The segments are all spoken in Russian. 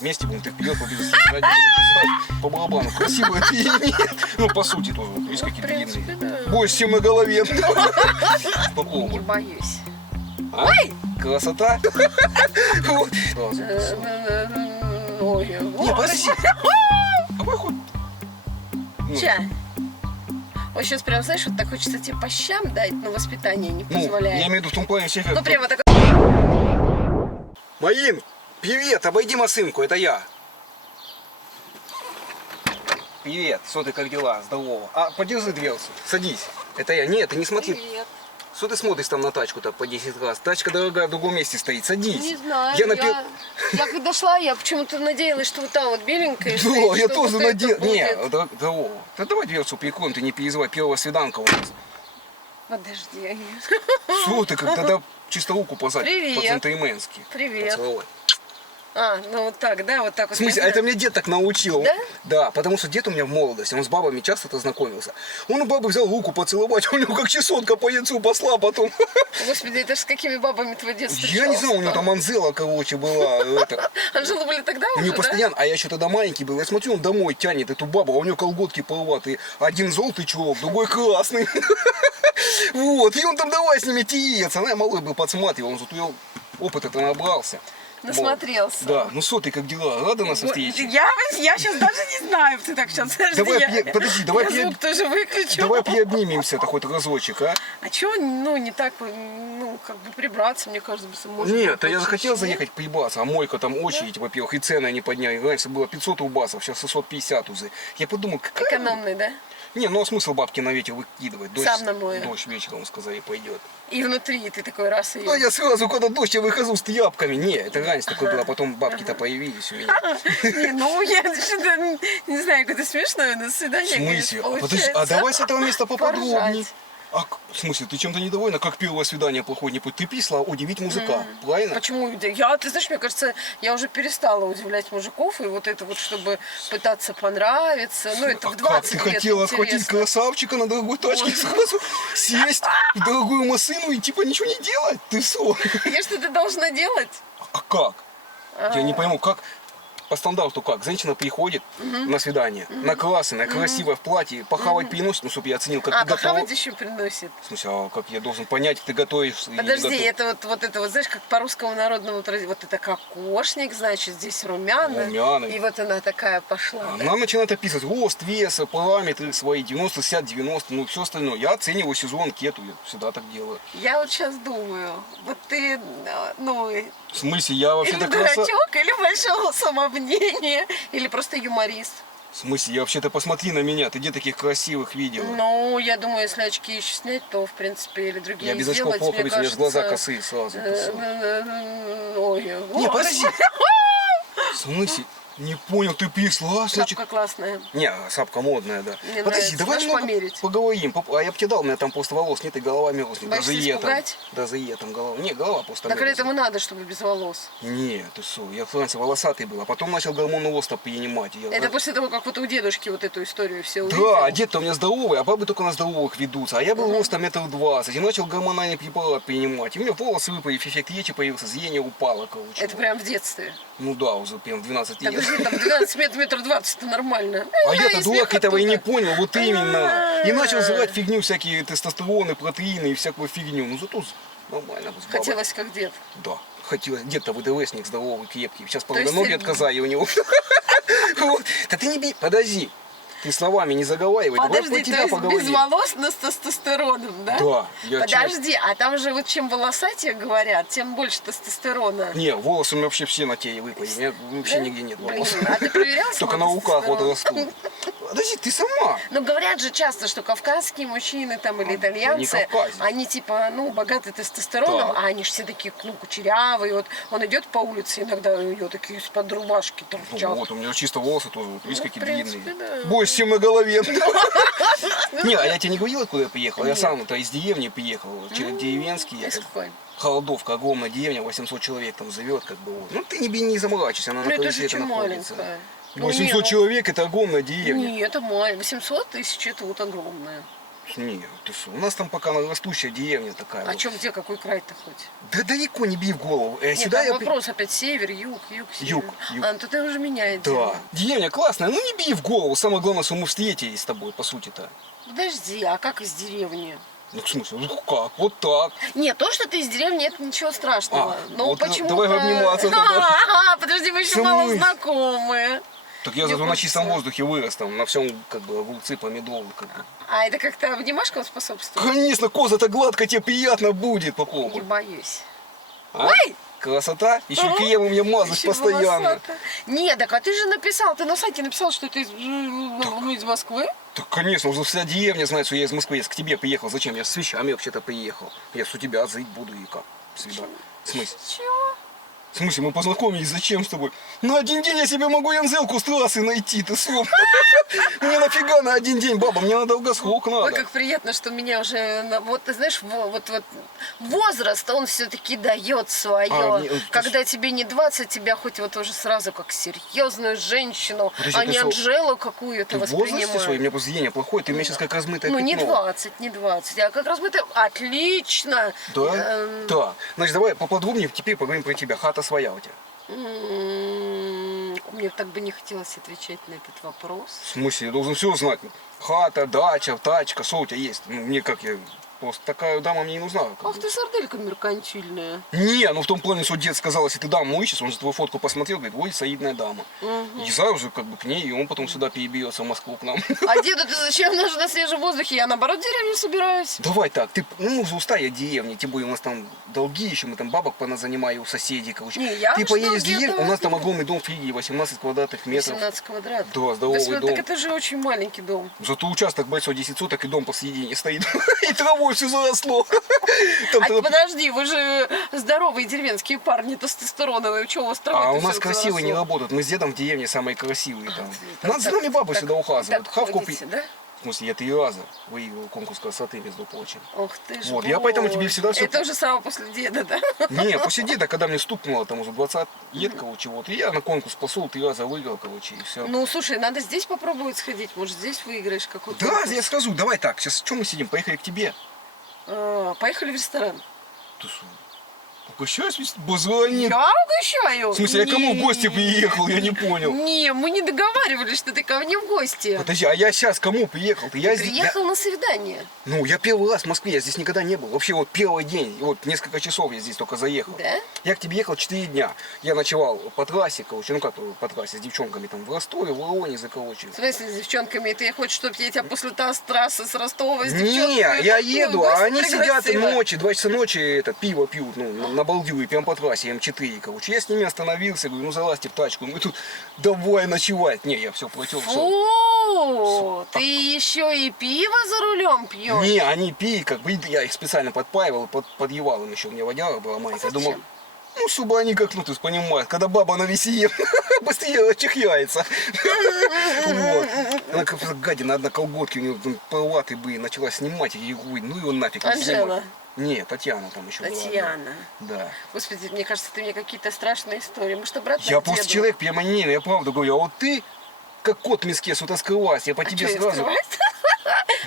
Вместе будем, ты вперед побежишь, по барабану, красивая ты или нет. Ну, по сути тоже, видишь, какие длинные. Да. Больше, чем на голове. Не Попробуй. боюсь. А? Красота. Вот. Ой, Не, подожди. Давай хоть... Ну, Ча. Вот сейчас прям, знаешь, вот так хочется тебе по щам дать, но воспитание не Ну, позволяет. я имею в виду в том плане всех... Ну, прямо так. Маин, привет, обойди машинку, это я. Привет, что ты, как дела? Здорово. А, подержи дверцу, садись. Это я. Нет, ты не смотри. Привет. Что ты смотришь там на тачку так по 10 раз? Тачка дорогая в другом месте стоит, садись. Не знаю, Я я когда шла, я почему-то надеялась, что вот там вот беленькая Да, стоит, я что тоже вот это надеялся. будет. Не, здорово. Да давай дверцу прикроем, ты не переживай, первая свиданка у нас. Подожди. Что ты, как тогда чисто руку позать Привет. по-джентльменски. Привет. Поцелуй. А, ну вот так, да, вот так вот. В смысле, я а это знаю. мне дед так научил. Да? Да, потому что дед у меня в молодости, он с бабами часто-то знакомился. Он у бабы взял руку поцеловать, у него как чесотка по яйцу пошла потом. Господи, это ж с какими бабами твой дед встречался? Я не знаю, у него там Анзела, короче, была. Анжела были тогда У уже, него постоянно, а я еще тогда маленький был, я смотрю, он домой тянет эту бабу, а у него колготки порватые. Один желтый чулок, другой красный. Вот, и он там давай с ними тееться. Она малой был, подсматривал, он тут опыт-то набрался. Насмотрелся. Да, ну что ты, как дела? Рада нас встрече? Я сейчас даже не знаю, ты так сейчас, Подожди, давай я звук тоже выключу. Давай приобнимемся-то хоть разочек, а? А чего, ну, не так, ну, как бы прибраться, мне кажется, можно. Нет, я почище. захотел заехать прибаться, а мойка там очередь, во-первых, и цены они подняли. Раньше было 500 рубасов, сейчас 650 уже. Я подумал, какая... Экономный, да? Не, ну а смысл бабки на ветер выкидывать? Дождь, Сам намою. дождь вечером, сказали, пойдет. И внутри ты такой раз и... Ну я сразу, когда дождь, я выхожу с тряпками. Не, это раньше такое было, потом бабки-то появились у меня. Не, ну, я что-то, не знаю, какое-то смешное на свидание, В смысле? конечно, Подожди, а получается. давай с этого места поподробнее. Поржать. А в смысле, ты чем-то недовольна? Как первое свидание плохое не будет? Ты пришла удивить мужика, правильно? Почему? Ты знаешь, мне кажется, я уже перестала удивлять мужиков, и вот это вот, чтобы пытаться понравиться, ну, это в 20 как ты лет хотела схватить интересно. красавчика на дорогой тачке, сразу сесть в дорогую машину и типа ничего не делать? Ты что? Я что-то должна делать? А как? Я не пойму, как? По стандарту как? Женщина приходит на свидание, накрашенная, красивая в платье, похавать приносит, ну, чтобы я оценил, как А, ты готова. похавать еще приносит. В смысле, а как я должен понять, ты готовишь или не Подожди, готов? это вот, знаешь, как по русскому народному традиции, вот это кокошник, значит, здесь румяна. Румяна. И вот она такая пошла. да. Она начинает описывать рост, вес, параметры свои, 90, 60, 90, ну, все остальное. Я оцениваю сезон, кету, я всегда так делаю. Я вот сейчас думаю, вот ты, ну, В смысле, я вообще-то или дурачок, или большого самомнения, или просто юморист. В смысле, я вообще-то посмотри на меня, ты где таких красивых видела? Ну, я думаю, если очки еще снять, то, в принципе, или другие Я без очков сделать, плохо, мне ведь у меня же глаза кажется, косые сразу. Ой, Не, подожди. В смысле? Не понял, ты пришла, значит... шапка классная. Не, сапка модная, да. Мне Подожди, нравится. давай Можешь немного померить? поговорим. А я бы тебе дал, у меня там просто волос нет, и голова мерзнет. Боишься испугать? Да, заетом голова. Не, голова просто Так мерзнет. этому надо, чтобы без волос. Не, ты что, я раньше волосатый был, а потом начал гормон роста принимать. Это после того, как вот у дедушки вот эту историю все увидели. Да, дед-то у меня здоровый, а бабы только на здоровых ведутся. А я был ростом 1,20 м и начал гормональный препарат принимать. И у меня волосы выпали, эффект речи появился, зрение упало, короче. Это прям в детстве. Ну да, уже прям в 12 лет. Подожди, там 12 метров 20, это нормально. А я-то из дурак них этого и не оттуда. понял, вот именно. И начал жрать фигню, всякие тестостероны, протеины и всякую фигню. Ну зато нормально. с бабой. Хотелось как дед. Да, хотелось. Дед-то ВДВшник здоровый, крепкий. Сейчас, То есть правда, ноги ты- отказали у него. Вот. Да ты не бей, подожди. Ты словами не заговаривай, давай Подожди, про то тебя есть без поговорим. волос, но с тестостероном, да? Да, я Подожди, а там же вот чем волосатее говорят, тем больше тестостерона. Не, волосы у меня вообще все на теле выпали. У меня вообще Да? нигде нет Блин, волос. а ты проверялся Только на руках вот тестостерон? растут. Подожди, ты сама. Ну, говорят же часто, что кавказские мужчины там или не итальянцы, кавказец. они типа, ну, богаты тестостероном, Так. а они же все такие, ну, кучерявые. Вот он идет по улице, иногда у него такие из-под рубашки Ну, торчат. вот, у меня чисто волосы тоже, вот, видишь, Ну, какие в принципе, длинные. да. Больше, чем на голове. Не, а я тебе не говорил, откуда я приехал? Я Нет. сам-то из деревни приехал. Человек деревенский. Я Из как- какой? Холодовка, огромная деревня, 800 человек там живет, как бы. Вот. Ну, ты не заморачивайся, она Ну, на это колесе же очень находится. маленькая. Ну, 800 не, ну- человек, это огромная деревня. Нет, это мой. 800 тысяч, это вот огромное. Не, ты что, у нас там пока растущая деревня такая. А вот. чем, где, какой край-то хоть? Да далеко не бей в голову. Нет, Сюда там я... вопрос опять север, юг, Юг, север. юг. А, ну тут уже меняет Да. дело. Деревня классная, ну не бей в голову. Самое главное, что мы встретились с тобой, по сути-то. Подожди, а как из деревни? Ну в смысле, ну как, вот так. Нет, то, что ты из деревни, это ничего страшного. Но вот почему-то... давай обниматься тогда. Подожди, мы еще Смысл? мало знакомы. Так я зато на хочется. чистом воздухе вырос, там, на всем, как бы, огурцы, помидоры, как бы. А это как-то обнимашкам способствует? Конечно, коза-то гладко, тебе приятно будет, попробуй. Не боюсь. А? Ой! Красота? Еще Ага. кремом мне мазать Ещё постоянно. волосато. Нет, так а ты же написал, ты на сайте написал, что ты из Москвы. Так, конечно, уже вся деревня знает, что я из Москвы. Я к тебе приехал. Зачем? Я с вещами вообще-то приехал. Я с у тебя жить буду и как? Всегда. В смысле? Чего? В смысле, мы познакомились, зачем с тобой? На один день я себе могу Янзелку с трассы найти, ты слов. Мне нафига на один день, баба, мне на долгосрок Ой, надо. как приятно, что меня уже, вот ты знаешь, вот возраст, он все-таки дает свое. Когда тебе не 20, тебя хоть вот уже сразу как серьезную женщину, Подожди, а ты не что, Анжелу какую-то Ты в возрасте свой, у воспринимаешь. меня просто зрение плохое, ты меня сейчас как размытое Ну, не пятно. 20, не 20, а как раз бы ты отлично. Да? Да. Значит, давай поподробнее теперь поговорим про тебя. Хата своя у тебя. Мне так бы не хотелось отвечать на этот вопрос. В смысле, я должен все знать. Хата, дача, тачка, что у тебя есть? Ну, мне как я... Просто такая дама мне не нужна. как Ах бы. ты сарделька меркантильная. Не, ну в том плане, что дед сказал, если ты даму ищешь, он же твою фотку посмотрел, говорит, ой, солидная дама. И сразу же как бы к ней, и он потом сюда перебьется в Москву к нам. А деду ты зачем нужен на свежем воздухе? Я наоборот в деревню собираюсь. Давай так, ты, ну мы уже устали от деревни, тем более у нас там долги еще, мы там бабок поназанимали у соседей, короче. Не, я Ты уж поедешь в долги деревню, у нас там отдавать не огромный дом в Фриге, 18 квадратных метров. 18 квадратов. Да, здоровый дом. Так это же очень маленький дом. Зато участок большой, 10 соток, и дом посередине стоит. И травой все заросло. Там А тогда- подожди, вы же здоровые деревенские парни, тестостероновые. Чего у вас травой? А у нас красивые не работают. Мы с дедом в деревне самые красивые там. Над за нами бабы сюда ухаживают. Хавку ходите, да? В смысле, я 3 раза выиграл конкурс красоты, между прочим. Ох ты ж. Вот, я поэтому тебе всегда всё- Это уже самое после деда, да? Не, после деда, когда мне стукнуло там уже 20 лет, короче, вот, и я на конкурс пошел, 3 раза выиграл, короче, и все. Ну, слушай, надо здесь попробовать сходить. Может, здесь выиграешь какой-то. Да, конкурс. я скажу, давай так, сейчас что мы сидим, поехали к тебе. Поехали в ресторан. Ты что? Угощаюсь, позвони. Я угощаю. В смысле, я кому в гости приехал, я не понял. Не, мы не договаривались, что ты ко мне в гости. Подожди, а я сейчас кому приехал-то? Я здесь- Приехал на свидание. Ну, я первый раз в Москве, я здесь никогда не был. Вообще, вот первый день, вот несколько часов я здесь только заехал. Да? Я к тебе ехал 4 дня. Я ночевал по трассе, короче, ну как по трассе, с девчонками там в Ростове, в Воронеже, короче. В смысле, с девчонками? Ты хочешь, чтобы я тебя после трассы с Ростова с Не, девчонками я в еду, гости а они сидят пригласила? ночи, 2 часа ночи, это, пиво пьют, ну, на балдюе, прям по трассе, М4, короче. Я с ними остановился, говорю, ну залазьте в тачку, мы тут давай ночевать. Не, я все платил, все. Фу, ты еще и пиво за рулем пьешь? Не, они пили, как бы, я их специально подпаивал, подъевал им еще, у меня водяра была маленькая. зачем? Думал, ну, чтобы они как, ну, ты понимаешь, когда баба на веселье быстрее расчехляется. Вот. Она как гадина, одна колготки у нее порватые были, начала снимать, и я говорю, ну его нафиг. не Анжела? снимай. Не, Татьяна там еще была. Татьяна. Да. Господи, мне кажется, ты мне какие-то страшные истории. Может, обратно Я к просто деду? человек прямолинейный, я правду говорю, а вот ты, как кот в миске, с утра скрылась, я по А тебе что, я сразу... скрываюсь?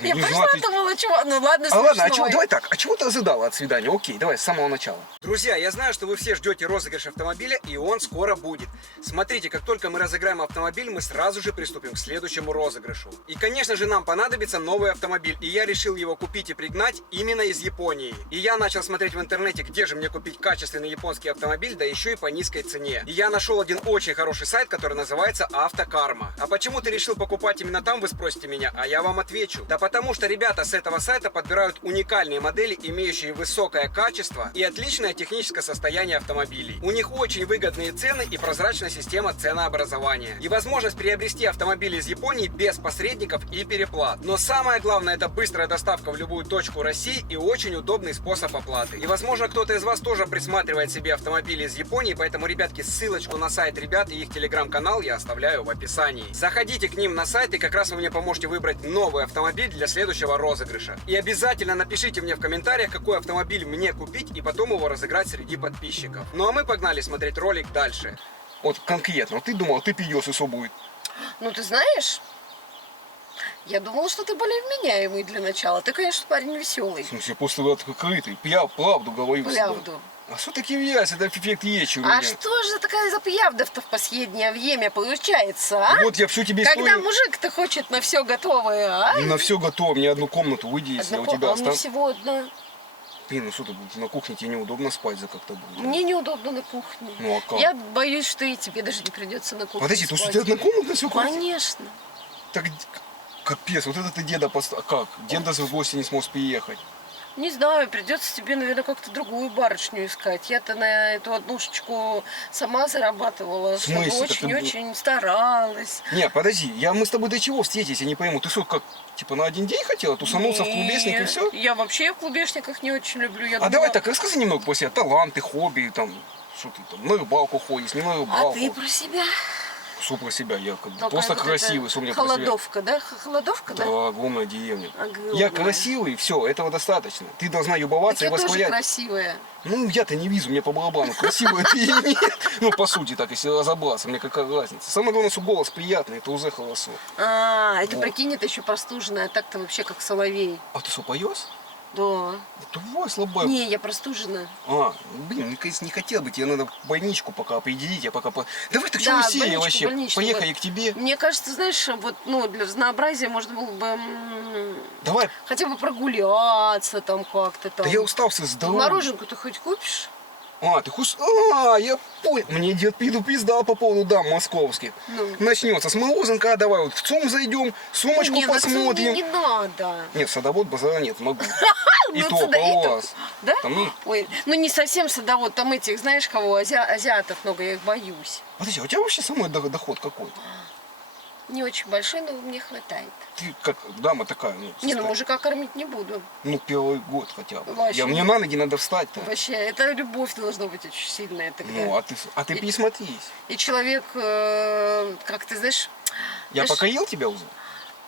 Ну, Я не пошла, знаю, ты- думала, чего? Ну ладно, А ладно, смешно. давай так, а чего ты ожидала от свидания? Окей, давай с самого начала. Друзья, я знаю, что вы все ждете розыгрыш автомобиля, и он скоро будет. Смотрите, как только мы разыграем автомобиль, мы сразу же приступим к следующему розыгрышу. И, конечно же, нам понадобится новый автомобиль, и я решил его купить и пригнать именно из Японии. И я начал смотреть в интернете, где же мне купить качественный японский автомобиль, да еще и по низкой цене. И я нашел один очень хороший сайт, который называется Автокарма. А почему ты решил покупать именно там, вы спросите меня, а я вам отвечу. Да потому что ребята с этого сайта подбирают уникальные модели, имеющие высокое качество и отличное техническое состояние автомобилей. У них очень выгодные цены и прозрачная система ценообразования. И возможность приобрести автомобили из Японии без посредников и переплат. Но самое главное, это быстрая доставка в любую точку России и очень удобный способ оплаты. И возможно, кто-то из вас тоже присматривает себе автомобили из Японии, поэтому, ребятки, ссылочку на сайт ребят и их телеграм-канал я оставляю в описании. Заходите к ним на сайт, и как раз вы мне поможете выбрать новый автомобиль для следующего розыгрыша. И обязательно напишите мне в комментариях, какой автомобиль мне купить, и потом его разыграть среди подписчиков. Ну а мы погнали смотреть ролик дальше. Вот конкретно, ты думал, ты пьешь и что будет? Ну, ты знаешь, Я думала, что ты более вменяемый для начала. Ты, конечно, парень веселый. В смысле, после открытый. Я правду говорю всегда. Правду. А что таки вяз? Это эффект ечи у меня. А что же такая за пьявда-то в последнее время получается, а? Вот я всю тебе Когда историю... мужик-то хочет на все готовое, а? На все готово, мне одну комнату выйди, если у тебя мне останется. всего одна. Блин, ну что ты будешь на кухне, тебе неудобно спать за как-то будет. Мне неудобно на кухне. Ну, а как? Я боюсь, что и тебе даже не придется на кухне Подожди, ты что, у спать. тебя однокомнатная все кухня? Конечно. Так, капец, вот это ты деда поставил. Как? Дед даже в гости не сможет приехать. Не знаю, придется тебе, наверное, как-то другую барышню искать. Я-то на эту однушечку сама зарабатывала. В смысле? Очень-очень старалась. Не, подожди, мы с тобой до чего встретились, я не пойму. Ты что, как, типа на один день хотела тусануться в клубешник и все? Я вообще в клубешниках не очень люблю. Я А думала, давай так, расскажи немного про себя. Таланты, хобби, там, что ты там, на рыбалку ходишь, не на А рыбалку. ты про себя? Что про себя, я как бы Ну, просто как вот красивый, это что мне про себя. Холодовка, да? Холодовка, да? Да, огромная деревня. Огромная. Я красивый, все, этого достаточно. Ты должна Так любоваться я и тоже восхвалять. красивая. Ну, я-то не вижу, мне по барабану, красивый ты или нет. Ну, по сути, так, если разобраться, мне какая разница. Самое главное, что голос приятный, это уже хорошо. Это Вот. прикинь, это еще простуженная, а так-то вообще как соловей. А ты что, поешь? Да. Давай, слабак. Не, я простужена. Блин, мне, конечно, не хотел бы, тебе надо в больничку пока определить, я пока... Давай, так что Да, мы в сели больничку, вообще? больничку, Поехали вот. к тебе. Мне кажется, знаешь, вот, ну, для разнообразия можно было бы Давай. хотя бы прогуляться там как-то там. Да я устался с дороги. Мороженку ты хоть купишь? Ты хочешь... Я понял. Мне дед предупреждал по поводу дам московских. Ну. Начнется с мороженка, давай вот в ЦУМ зайдем, сумочку Не, на ЦУМ посмотрим. не надо. Нет, садовод базара нет, могу. И Ну, то, сюда, и по то. вас. Да? Там, ну, Ой, ну не совсем садовод, там этих, знаешь кого, азиатов много, я их боюсь. подожди, а у тебя вообще самый доход какой? Не очень большой, но мне хватает. Ты как дама такая, ну, Не, ну состоит- мужика кормить не буду. ну, первый год хотя бы. Вообще. Мне на ноги надо встать-то. Вообще, это любовь должна быть очень сильная тогда. Ну, а ты пересмотрись. И человек, как ты знаешь, Я знаешь, покоил тебя уже?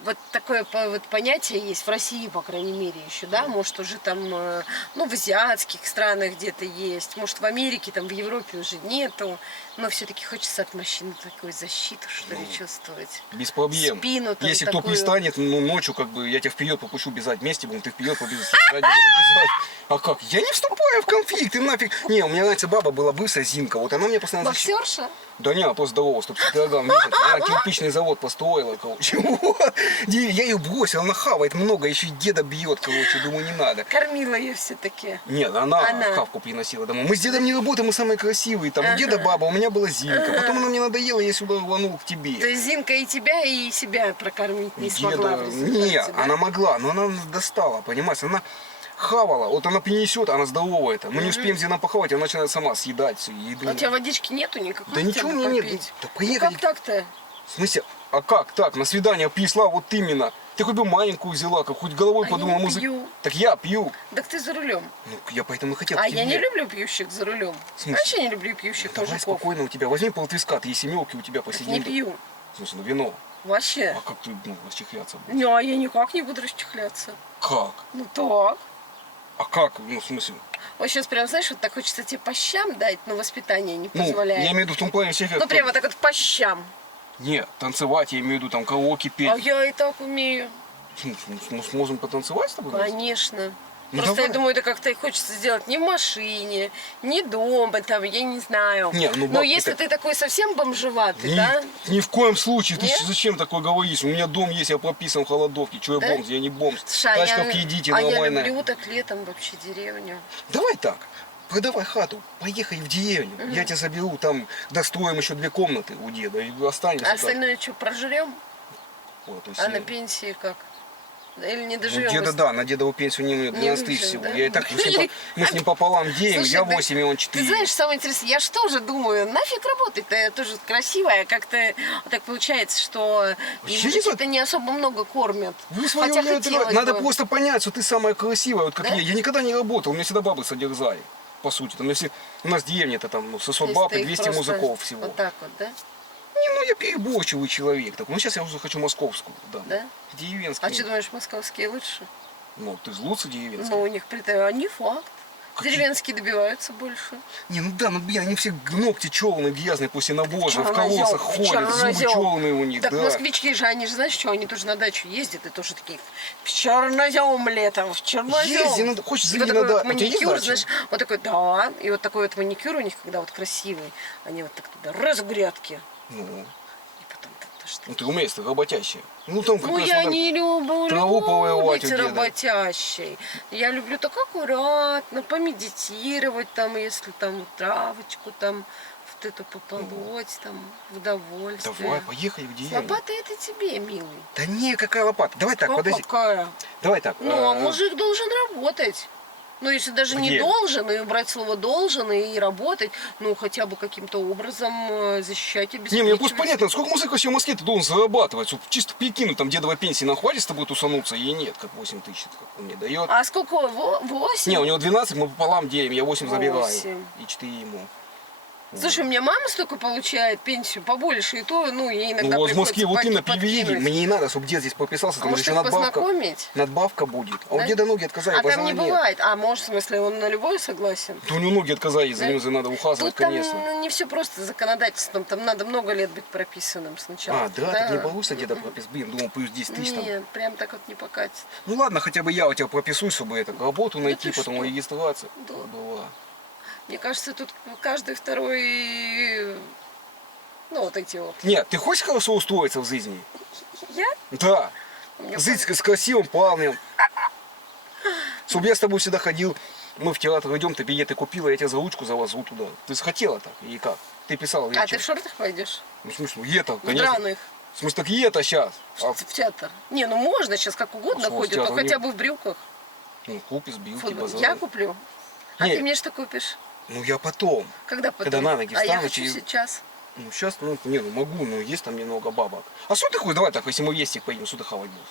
вот такое вот понятие есть в России, по крайней мере, еще, да, может уже там, ну, в азиатских странах где-то есть, может в Америке, там в Европе уже нету, но все-таки хочется от мужчины такую защиту, что ли, чувствовать. Без проблем. Спину там Если кто такую. пристанет, ну, ночью, как бы, я тебя вперед попущу бежать вместе, будем, ты вперед побежишь, сзади буду бежать. А как? Я не вступаю в конфликт, и нафиг. Не, у меня, знаете, баба была бывшая Зинка, вот она мне постоянно защищала. Боксерша? Да не, она просто здорова, 150 килограмм весит. Она кирпичный завод построила, короче. Вот. Я ее бросил, она хавает много, еще и деда бьет, короче. Думаю, не надо. Кормила ее все-таки. Нет, она Она. хавку приносила домой. Мы с дедом не работаем, мы самые красивые. Там у деда баба, у меня была Зинка. Потом она мне надоела, я сюда рванул к То тебе. есть Зинка и тебя, и себя прокормить не смогла в результате, Не, да? она могла, но она нас достала, понимаешь? Она хавала, вот она принесет, она здоровая-то. Мы не успеем где напахавать, она начинает сама съедать всю еду. А у тебя водички нету никакой? Да ничего у меня нет. попить? Да Ну, приехали. как так-то? В смысле, а как так? На свидание пришла вот именно. Ты хоть бы маленькую взяла, как хоть головой А подумала, я не музыка. пью. Так я пью. Так ты за рулем. Ну, я поэтому и хотел к А тебе. я не люблю пьющих за рулем. В смысле? Вообще не люблю пьющих Давай мужиков. спокойно у тебя. Возьми полтвиска, ты семерки у тебя Так посидим. не пью. В смысле, ну вино. Вообще. А как ты, расчехляться будешь? Ну, а я никак не буду расчехляться. Как? Ну так. А как? Ну, в смысле? Вот сейчас прям, знаешь, вот так хочется тебе по щам дать, но воспитание не Ну, позволяет. я имею в виду в том плане всех... Ну, прямо так вот по щам. Нет, танцевать, я имею в виду там караоке петь. А я и так умею. Мы сможем потанцевать с тобой? Конечно. Ну, Просто давай. я думаю, это как-то хочется сделать не в машине, не дома, там, я не знаю. Не, ну, Но баб, если это- ты такой совсем бомжеватый, Ни, да? ни в коем случае. Ты Нет? зачем такое говоришь? У меня дом есть, я прописан в холодовке. Чего Да? я бомж? Я не бомж. Слушай, Тачка в кредите я нормальная. люблю так летом вообще деревню. Давай так. Продавай хату, поехали в деревню. Я тебя заберу, там достроим еще 2 комнаты у деда и останемся. А там. остальное что, прожрем? Вот, то есть, А на пенсии как? Или не ну, доживем? деда, да, на дедову пенсию не 12 тысяч выживем, всего. да? Я и так, мы с ним пополам делим, Слушай, я да 8, и он 4. Ты знаешь, самое интересное, я что же думаю, нафиг работать-то, я тоже красивая, как-то так получается, что и Я не мужики-то знаю. не особо много кормят. Вы свое Хотя время хотелось надо бы. просто понять, что ты самая красивая, вот как Да? я. Я никогда не работал, меня всегда бабы содержали, по сути. Там, если у нас деревня-то там, ну, 600 То есть баб ты и их 200 просто мужиков всего. Вот так вот, да? Не, ну я переборчивый человек. Так, ну сейчас я уже хочу московскую, да. Да? Деревенскую. А что думаешь, московские лучше? Ну, ты же лучше деревенский. Ну, у них не факт. Деревенские добиваются больше. Не, ну да, ну блин, они все ногти челные, грязные после навоза, в Чернозем, колосах ходят, зубы чернозем. челные у них, Так да. москвички же, они же, знаешь, что, они тоже на дачу ездят и тоже такие в чернозем летом, в чернозем. Езди, надо, хочешь И вот зайди такой на вот дачу. У тебя есть маникюр, дача? знаешь, вот такой, да, и вот такой вот маникюр у них, когда вот красивый, они вот так туда раз грядки, Ну, и потом так что. ну ты умеешь, ты работящая. Ну там как Ну, раз я надо не люблю траву повоевать быть у деда. работящей. Я люблю так аккуратно помедитировать, там, если там травочку там вот эту пополоть, там, в удовольствие. Давай, поехали в деревню. Лопата это тебе, милый. Да не, какая лопата. Давай так, Как подожди. какая? Давай так. Ну, а мужик должен работать. Ну, если даже не Где? должен, и брать слово должен, и работать, ну, хотя бы каким-то образом защищать, Не, обеспечивать. мне просто понятно, сколько музыка вообще в Москве ты должен зарабатывать, чтобы чисто перекинуть, там дедова пенсии нахватит с тобой тусануться, и нет, как 8 тысяч, как он мне дает. А сколько? 8? Не, у него 12, мы пополам делим, я 8 забираю, 8. и 4 ему. Слушай, у меня мама столько получает пенсию побольше, и то, ну, ей иногда Ну вот в Москве вот именно подкинуть. привели, мне не надо, чтобы дед здесь подписался, А там может, еще их надбавка. познакомить? Надбавка будет. А у Да? деда ноги отказали, А там не нет. бывает. А может, в смысле, он на любой согласен? Да у него ноги отказали, за Да? ним надо ухаживать, Тут там конечно. не все просто законодательством, там надо много лет быть прописанным сначала. А, да, так не получится деда прописать. Блин, думал, плюс 10 тысяч там. Нет, прям так вот не покатится. Ну ладно, хотя бы я у тебя прописусь, чтобы это, работу найти, ты потом что? регистрация Да. была. Мне кажется, тут каждый второй, ну, вот эти вот. Нет, ты хочешь хорошо устроиться в жизни? Я? Да. У меня Жить с красивым парнем. Чтобы я с тобой всегда ходил, мы в театр идем, ты билеты купила, я тебя за ручку завозу туда. Ты же хотела так, или как? Ты писала А вечером. ты в шортах пойдешь? Ну, в смысле, это, В конечно. драных. В смысле, так и это сейчас. А, В театр. Не, ну можно сейчас как угодно А что, в ходит, но театр хотя не- бы в брюках. ну, купи, сбил, Футбол. типа, Я куплю. А Не. ты мне что купишь? Ну, я потом. Когда потом? Когда на ноги А я встану, хочу через- сейчас. Ну, сейчас, ну, не, ну, могу, но есть там немного бабок. А что ты хочешь? Давай так, если мы в Вестик поедем, что ты хавать будешь?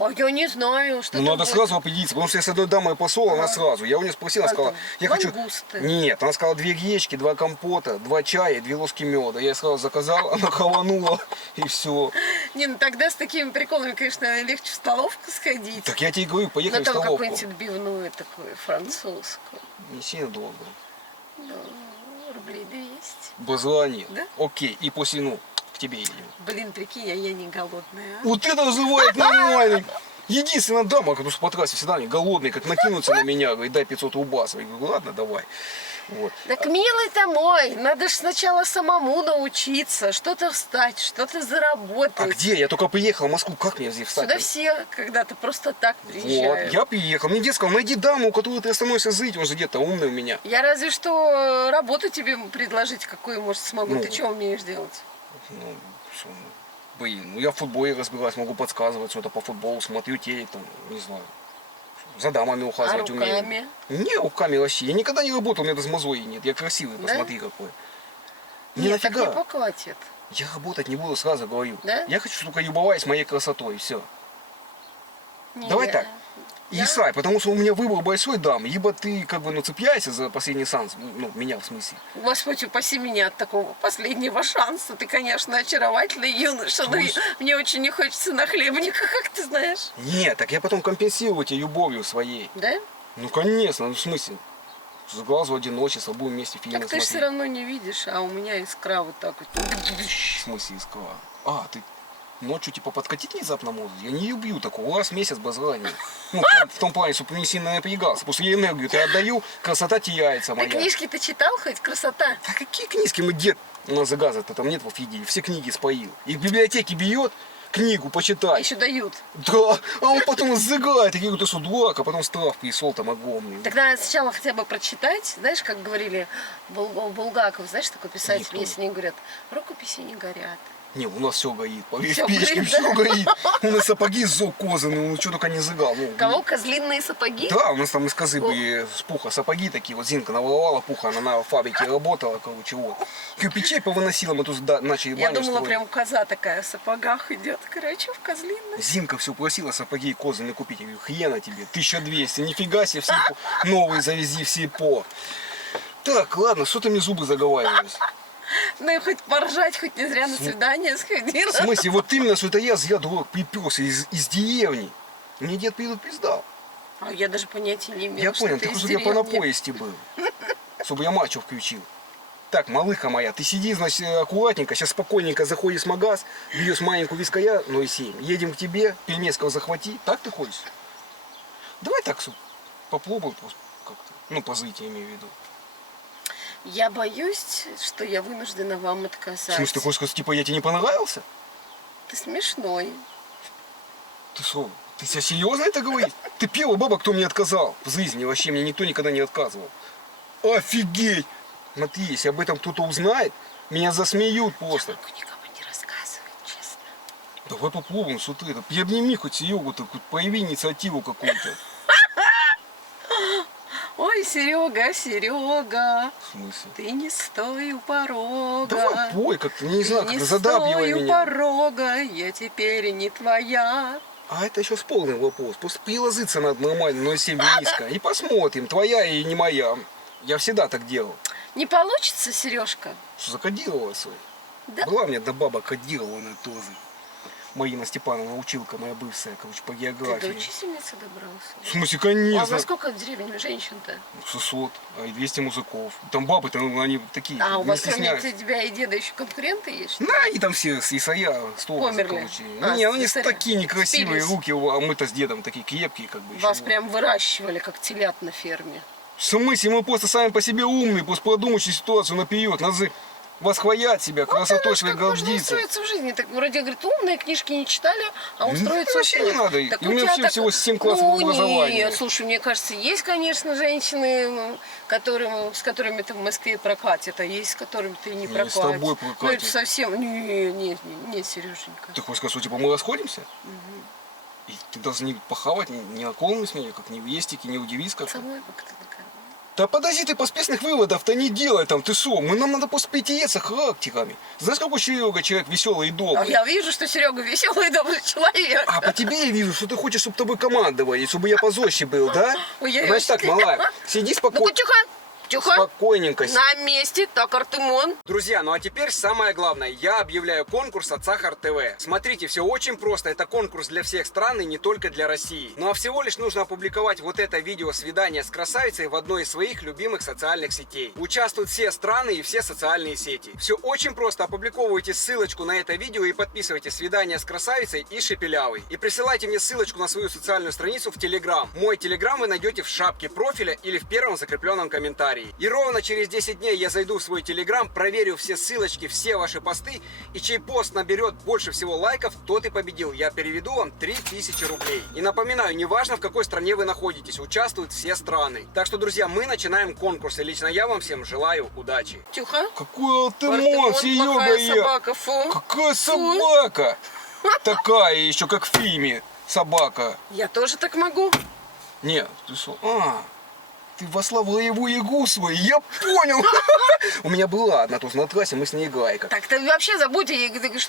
А я не знаю, что Ну, там надо будет. сразу определиться, потому что я с одной дамой посол, она сразу. Я у нее спросил, она А сказала, там я хочу... лангусты. Нет, она сказала 2 гречки, 2 компота, 2 чая, 2 ложки меда. Я ей сразу заказал, она хаванула, и все. Не, ну тогда с такими приколами, конечно, легче в столовку сходить. Так я тебе говорю, поехали Но в там столовку. какую-нибудь отбивную такую, французскую. Не сильно долго. Ну, рублей 200. Базлани. Да? Окей, и после, ну, к тебе едем. Блин, прикинь, а я не голодная. а? Вот это называют нормально. Единственная дама, потому что по трассе всегда они голодные, как накинутся на меня, говорит, дай 500 рубасов. Я говорю, ладно, давай. Вот. Так, милый-то мой, надо ж сначала самому научиться, что-то встать, что-то заработать. А где? Я только приехал в Москву, как мне здесь встать? Сюда все когда-то просто так Вот, приезжают. я приехал. Мне дед сказал, найди даму, у которой ты остановишься жить, он же где-то умный у меня. Я разве что работу тебе предложить, какую, может, смогу. Ну. Ты что умеешь делать? Ну, что, ну, блин, ну я в футболе разбираюсь, могу подсказывать что-то по футболу, смотрю телек, там, не знаю. За дамами ухаживать умею. руками? Не, руками вообще. Я никогда не работал, у меня даже мозолей нет. Я красивый, Да? посмотри какой. Не Нет, так нафига. не покатит. Я работать не буду, сразу говорю. Да? Я хочу только любоваясь моей красотой, и все. Не, Давай я- так. я- Исай, потому что у меня выбор большой дам. Либо ты как бы ну цепляйся за последний шанс, ну меня в смысле. Господь, упаси меня от такого последнего шанса. Ты, конечно, очаровательный юноша, но есть? мне очень не хочется на хлебника, как ты знаешь. Нет, так я потом компенсирую тебе любовью своей. Да? Ну конечно, ну в смысле. С глазу одиночества, будем вместе фильмы Так ты же смотреть. все равно не видишь, а у меня искра вот так вот. В смысле искала? А, ты ночью типа подкатить внезапно можешь? Я не люблю такого, раз в месяц без ранее. Ну, в том плане, чтобы не сильно напрягался. Потому что я энергию ты отдаю, красота теряется Ты моя. книжки ты читал хоть? Красота. Да какие книжки мы дед? У нас загаза-то там нет в Офигии. Все книги споил. И в библиотеке бьет книгу почитай. Еще дают. Да, а он потом сжигает. Я говорю, ты что, дурак? А потом штраф присол там огромный. Тогда сначала хотя бы прочитать, знаешь, как говорили Булгаков, знаешь, такой писатель, Никто. если они говорят, рукописи не горят. Не, у нас все горит. Поверь, Всё в печке горит, все да? горит. У нас сапоги зог козаны, ну что только не зыгал. Ну, Кого? Козлиные сапоги? Да, у нас там из козы были с пуха сапоги такие, вот Зинка наворовала пуха, она на фабрике работала, короче, вот. Кирпичей повыносила, мы тут начали Я баню думала, строить. прям коза такая в сапогах идет, короче, в козлиных. Зинка все просила сапоги и козы купить. Я говорю, хрена тебе, 1200, нифига себе, в сельпо. Новые завези в сельпо. Так, ладно, что ты мне зубы заговариваешь? Ну и хоть поржать, хоть не зря на свидание сходила. В смысле, вот именно, что это я дурак, приперся из деревни. Мне дед придут пиздал. А я даже понятия не имею. Я понял, ты чтобы я по напоисти был. Чтобы я мачо включил. Так, малыха моя, ты сиди, значит, аккуратненько, сейчас спокойненько заходишь в магаз, берешь маленькую виская 0,7, едем к тебе, пельмецкого захвати. Так ты хочешь? Давай так, попробуем просто как-то. Ну, позыть я имею в виду. Я боюсь, что я вынуждена вам отказать. В смысле, ты хочешь сказать, типа, я тебе не понравился? Ты смешной. Ты что, ты себя серьезно это говоришь? Ты первая баба, кто мне отказал в жизни, вообще мне никто никогда не отказывал. Офигеть! Смотри, если об этом кто-то узнает, меня засмеют просто. Я могу никому не рассказывать, честно. Давай попробуем, что ты это. Обними хоть Серегу-то, хоть прояви инициативу какую-то. Ой, Серега, Серега, В смысле? ты не стой у порога. Давай пой как-то, не знаю, Ты не как-то задабривай стой у меня. порога, я теперь не твоя. А это еще спорный вопрос. Просто приложиться надо нормально, 0,7 риска. И посмотрим, твоя и не моя. Я всегда так делал. Не получится, Сережка? Что, закодировала свой? Да. Была у меня до баба кодированная тоже. Марина Степановна, училка моя бывшая, короче, по Ты географии. до учительницы добрался? В смысле, А конечно. во сколько в деревне женщин-то? 600, а и 200 мужиков. Там бабы-то, ну, они такие, А у не вас кроме стесняются. тебя и деда еще конкуренты есть? что ли? Да, они там все с Исая, Стороза, Померли. короче. А, Не, они Исая. такие некрасивые Спились. руки, а мы-то с дедом такие крепкие, как бы. еще. Вас прям выращивали, как телят на ферме. В смысле, мы просто сами по себе умные, просто продумывающие ситуацию наперед. Надо же восхвалять себя, красотой своей Как можно гордиться. устроиться в жизни? Так вроде, говорит, умные книжки не читали, а устроиться вообще не устроить. надо. Так И у меня тебя вообще так- всего 7 классов ну, образования. Нет, слушай, мне кажется, есть, конечно, женщины, с которыми ты в Москве прокатит, а есть, с которыми ты не Не, с прокатит. тобой Ну, это прокатит. совсем... Не, Сереженька. Ты хочешь сказать, что типа мы расходимся? И ты даже не похавать, не наколнуть меня, как ни в естике, не удивись как. Самой бы кто такая. Да подожди, ты поспешных выводов-то не делай там, ты шо? Нам надо просто прийти характерами. Знаешь, какой Серега человек веселый и А добрый? я вижу, что Серега веселый и добрый человек. А по тебе я вижу, что ты хочешь, чтобы тобой командовали, чтобы я позоще был, да? Ой, я Значит так, малая, сиди Ну-ка, спокойно. тихо, тихо. Спокойненько. На месте, так, Артемон. Друзья, ну а теперь самое главное. Я объявляю конкурс от Сахар ТВ. Смотрите, все очень просто. Это конкурс для всех стран и не только для России. Ну а всего лишь нужно опубликовать вот это видео свидания с красавицей в одной из своих любимых социальных сетей. Участвуют все страны и все социальные сети. Все очень просто. Опубликовывайте ссылочку на это видео и подписывайте «Свидание с красавицей» и «Шепелявый». И присылайте мне ссылочку на свою социальную страницу в Телеграм. Мой Телеграм вы найдете в шапке профиля или в первом закрепленном комментарии. И ровно через 10 дней я зайду в свой Телеграм, проверю все ссылочки, все ваши посты, и чей пост наберет больше всего лайков, тот и победил. Я переведу вам 3000 рублей. И напоминаю, неважно в какой стране вы находитесь, участвуют все страны. Так что, друзья, мы начинаем конкурс, и лично я вам всем желаю удачи. Тихо. Какой Артемон, Алтемон, Серега плохая я! собака, фу. Какая собака! Такая еще, как в фильме, собака. Я тоже так могу. Нет, ты что? Ты вославляеву ягу свою, я понял. У меня была одна тут на трассе, мы с ней играли как. Так ты вообще забудь,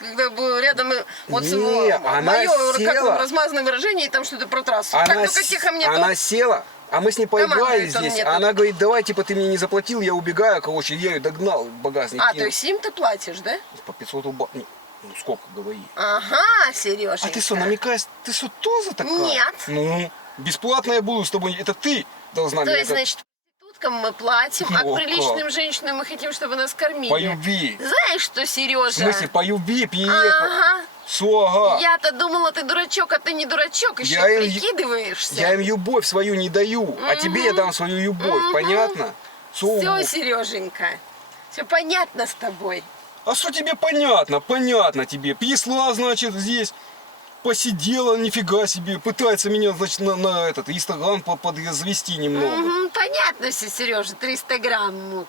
когда был рядом вот Не, она мое села. размазанное выражение, и там что-то про трассу. Она, Так, ну-ка, тихо мне она тут. села, а мы с ней поиграли говорит, он здесь. мне Она тут. говорит, давай, типа, ты мне не заплатил, я убегаю, короче, я ее догнал, в багажник А, то кинул. есть им ты платишь, да? По 500 рублей. Ну, сколько, говори. Ага, Сережа. А ты что, намекаешь, ты что, тоже такая? Нет. Ну, бесплатно я буду с тобой, это ты должна То меня есть, как- значит, проституткам мы платим, а О, к приличным как. женщинам мы хотим, чтобы нас кормили. по любви. Знаешь что, Сережа? В смысле, по любви приехал. Ага. Ага. Я-то думала, ты дурачок, а ты не дурачок, еще Я им- прикидываешься. Я им любовь свою не даю, а тебе я дам свою любовь, понятно? Все, Су- Сереженька, все понятно с тобой. А что тебе понятно? Понятно тебе. Присла, значит, здесь. Посидела, нифига себе. Пытается меня, значит, на этот Инстаграм подразвести немного. Мгм, понятно все, Сережа, 300 грамм.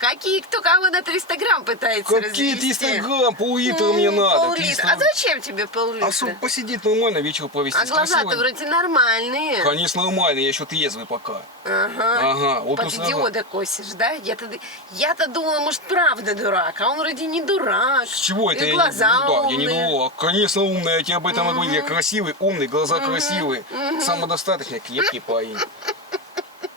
Кто кого на 300 грамм пытается Какие развести? 300 грамм? Пол-литра мне надо. Пол-литра. 300. А зачем тебе пол-литра? А чтобы посидеть нормально, вечер провести. А с глаза-то красивой- вроде нормальные. Конечно, нормально, я еще трезвый пока. Ага. Ага, вот Под тут идиота косишь, да? Я-то думала, может, правда дурак, а он вроде не дурак. С чего это И я глаза не... Да, я не умные. дурак. Конечно, умный, я тебе об этом и говорю. Я красивый, умный, глаза красивые. Самодостаточный, крепкий парень.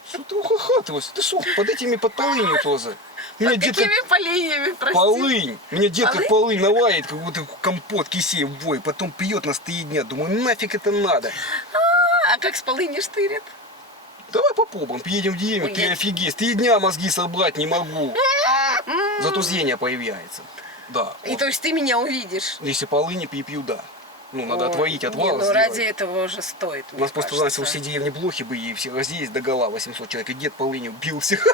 Что ты ухахатываешься? Ты что, под этими под полынью тоже? Меня Под дед как какими поленьями, прости? полынь. Меня дед как Полынь? полынь наварит, как будто компот кисей в бой. Потом пьет нас 3 дня. Думаю, нафиг это надо. А как с полыни штырит? Давай попробуем, приедем в деревню, Ой, ты я- офигеть, 3 дня мозги собрать не могу. Зато зрение появляется. Да. И вот. то есть ты меня увидишь. Если полы не перепью, да. Ну, надо Ой, отвоить, не, отвал ну сделать. ради этого уже стоит. У нас просто, знаете, кажется. все деревни блохи были, и все разделись догола, 800 человек, и дед полыни убил всех.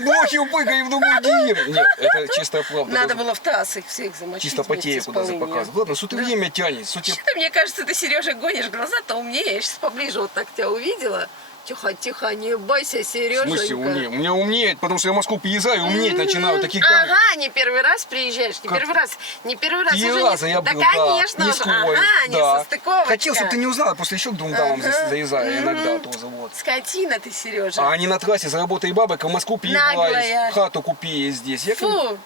Блохи упрыгали в другую деревню. Нет, это чистая правда. Надо Даже было в таз их всех замочить. чисто по вместе с телеку даже полынью. показывают. Ладно, что ты время тянешь, что тебе... Что-то мне кажется, ты, Сережа, гонишь глаза-то умнее. Я сейчас поближе вот так тебя увидела. Тихо, тихо, не бойся, В смысле Сереженька. умнее? У меня умнеет, потому что я в Москву приезжаю, умнеть начинаю. Таких Ага, не первый раз приезжаешь, не Как? первый раз. Не первый раз. Три уже раза не... я Да, был, конечно, не уже. скрой, Ага, не да. состыковочка. Хотел, чтобы ты не узнала, просто еще к двум дамам здесь Ага. заезжаю иногда тоже, вот. Скотина ты, Сережа. А они на трассе за работой бабок, а в Москву Наглая. приезжаешь, хату купи здесь. Я говорю, Фу,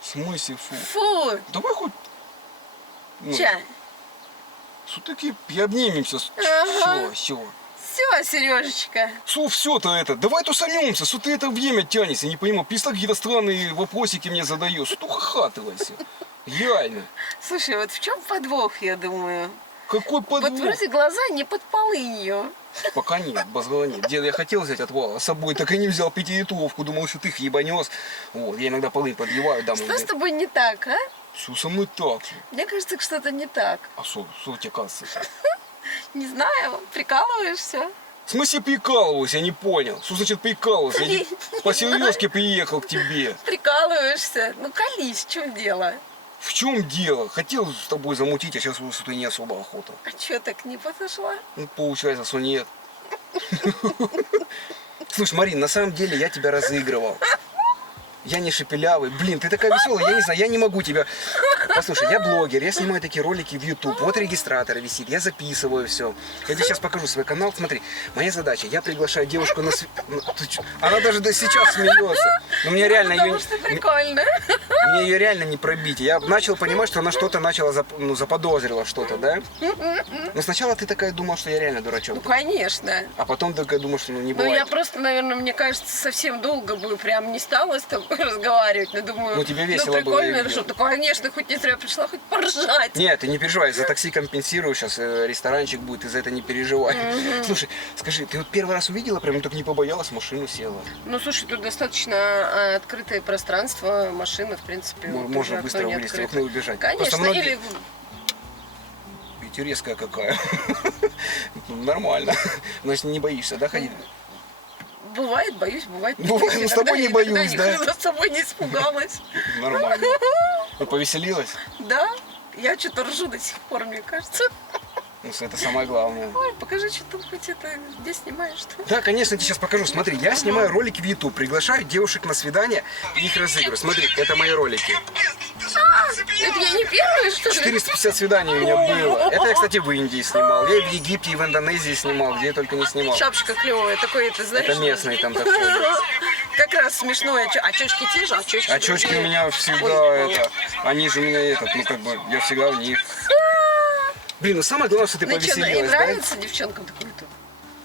в смысле фу? фу. Давай хоть... Ну, Ча. все-таки обнимемся. Ага. Все. Все, Сережечка. Все-то это. Давай тусанемся. Что ты это время тянешь? Я не пойму. Перестань какие-то странные вопросики мне задаешь. Что ухахатывайся. Реально. Слушай, вот в чем подвох, я думаю? Какой Вот подвох? вроде глаза не под полынью. Пока нет, базгала нет. Дед, я хотел взять отвал, а с собой так и не взял 5-литровку. Думал, что ты их ебанешь. Вот. Я иногда полынь подливаю домой. Что с тобой не так, а? Все со мной так. Мне кажется, что-то не так. А что тебе кажется? Не знаю, прикалываешься? В смысле прикалываюсь, я не понял. Что значит прикалываюсь? Я не- по-серьезки приехал к тебе. Прикалываешься? Ну, колись, в чем дело? В чем дело? Хотел с тобой замутить, а сейчас что-то не особо охота. А что так не подошла? Ну, получается, что нет. Слушай, Марин, на самом деле я тебя разыгрывал. Я не шепелявый. Блин, ты такая веселая, я не знаю, я не могу тебя... Послушай, я блогер, я снимаю такие ролики в YouTube. Вот регистратор висит, я записываю все. Я тебе сейчас покажу свой канал. Смотри, моя задача, я приглашаю девушку на... Она даже до сейчас смеется. Но мне реально Потому ее... что прикольно. Мне ее реально не пробить. Я начал понимать, что она что-то начала, заподозрила что-то, да? Но сначала ты такая думала, что я реально дурачок. Ну, конечно. А потом такая думаешь, что не Ну, бывает. я просто, наверное, мне кажется, совсем долго бы прям не стала с тобой разговаривать. Но думаю, Ну, тебе весело ну, было, прикольно, я это что? видел. Ну, конечно, хоть не зря пришла, хоть поржать. Нет, ты не переживай, за такси компенсирую, сейчас ресторанчик будет, ты за это не переживай. Слушай, скажи, ты вот первый раз увидела, прям так не побоялась, в машину села. Ну, слушай, тут достаточно открытое пространство, машина, в принципе. вот Можно тоже окно быстро не вылезти в открыто. окно и убежать. Конечно, Просто многие- или Ведь резкая какая. Нормально. Значит, не боишься, да, ходить? бывает, боюсь, бывает. не Бывает, боюсь. но с тобой не Иногда боюсь, да? никогда с тобой не испугалась. Нормально. Ну, повеселилась? Да, я что-то ржу до сих пор, мне кажется. Ну, это самое главное. Ой, покажи, что там хоть это, где снимаешь, что? Да, конечно, я тебе сейчас покажу. Смотри, я снимаю ролики в YouTube, приглашаю девушек на свидание и их разыгрываю. Смотри, это мои ролики. Это я не первая, что ли? 450 свиданий у меня было. Это я, кстати, в Индии снимал. Я и в Египте, и в Индонезии снимал, где я только не снимал. Шапочка клевая, такой, ты знаешь? Это местный там такой. Как раз смешное. А очечки те же, очечки Очечки у другие. меня всегда Ой, это. Они же у меня этот, ну как бы, я всегда в них. Блин, ну самое главное, что ты Ну что, и повеселилась, да? нравится девчонкам такой-то?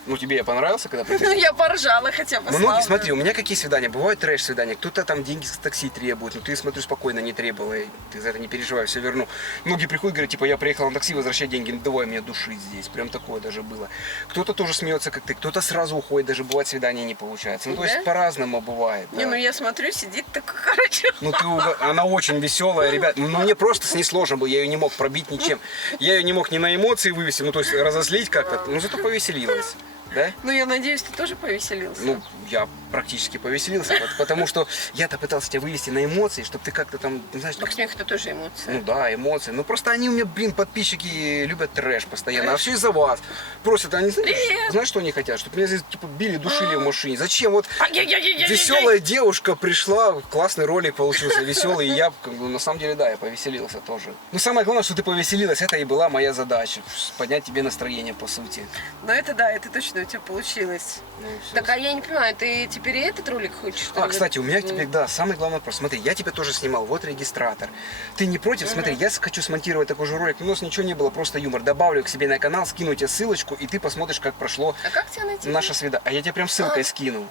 Ну тебе я понравился, когда ты... Ну я поржала хотя бы. Многие, славно. смотри, у меня какие свидания? Бывают трэш-свидания. Кто-то там деньги с такси требует. Ну ты, смотрю, спокойно не требовал. И ты за это не переживай, все верну. Многие приходят, говорят, типа, я приехал на такси, возвращай деньги. Ну давай меня душить здесь. Прям такое даже было. Кто-то тоже смеется, как ты. Кто-то сразу уходит. Даже бывает свидание не получается. Ну то есть Да? по-разному бывает. Не, да. ну я смотрю, сидит такой, короче. Ну она очень веселая, ребят. Ну мне просто с ней сложно было, я ее не мог пробить ничем. Я ее не мог ни на эмоции вывести, ну то есть разозлить как-то. Ну зато повеселилась. Да? Ну я надеюсь, ты тоже повеселился. Ну, я практически повеселился, потому что я-то пытался тебя вывести на эмоции, чтобы ты как-то там, знаешь, Так смех это тоже эмоции. ну да, эмоции. Ну просто они у меня, блин, подписчики любят трэш постоянно, а все из-за вас. Просят, они, Привет. знаешь, что они хотят? Чтобы меня здесь типа били, душили в машине. Зачем? Вот Ай-яй-яй-яй-яй-яй. веселая девушка пришла, классный ролик получился, веселый, и я, как бы, на самом деле, да, я повеселился тоже. Но самое главное, что ты повеселилась, это и была моя задача, поднять тебе настроение, по сути. Ну это да, это точно у тебя получилось. Ну, всё. Так, а я не понимаю, ты теперь и этот ролик хочешь? что А, ли? кстати, у меня к тебе, да, самый главный вопрос. Смотри, я тебя тоже снимал, вот регистратор. Ты не против? Смотри, я хочу смонтировать такой же ролик, но у нас ничего не было, просто юмор. Добавлю к себе на канал, скину тебе ссылочку, и ты посмотришь, как прошло А как тебя найти? наше свидание. А я тебе прям ссылкой скину.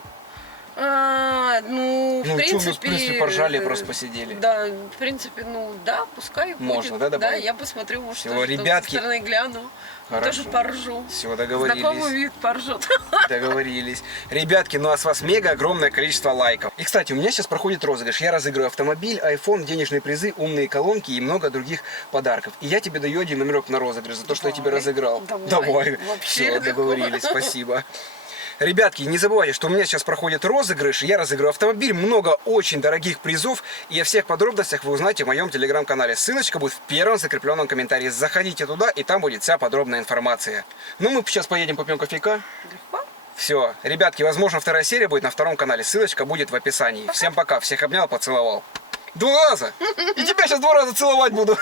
Ну, в принципе, поржали, просто посидели. Да, в принципе, ну, да, пускай Можно, будет. да, Да, добавить? я посмотрю, может, Всё, тоже ребятки. с той стороны гляну. Хорошо. Тоже поржу. Все, договорились. Знакомый вид поржет. Договорились. Ребятки, ну а с вас мега огромное количество лайков. И, кстати, у меня сейчас проходит розыгрыш. Я разыгрываю автомобиль, iPhone, денежные призы, умные колонки и много других подарков. И я тебе даю один номерок на розыгрыш за то, что я тебе разыграл. Давай. Вообще Все, легко. договорились. Спасибо. Ребятки, не забывайте, что у меня сейчас проходит розыгрыш, я разыгрываю автомобиль, много очень дорогих призов, и о всех подробностях вы узнаете в моем телеграм-канале. Ссылочка будет в первом закрепленном комментарии. Заходите туда, и там будет вся подробная информация. Ну, мы сейчас поедем попьем кофейка. Легко. Все, ребятки, возможно, вторая серия будет на втором канале. Ссылочка будет в описании. Всем пока, всех обнял, поцеловал. 2 раза! И тебя сейчас 2 раза целовать буду.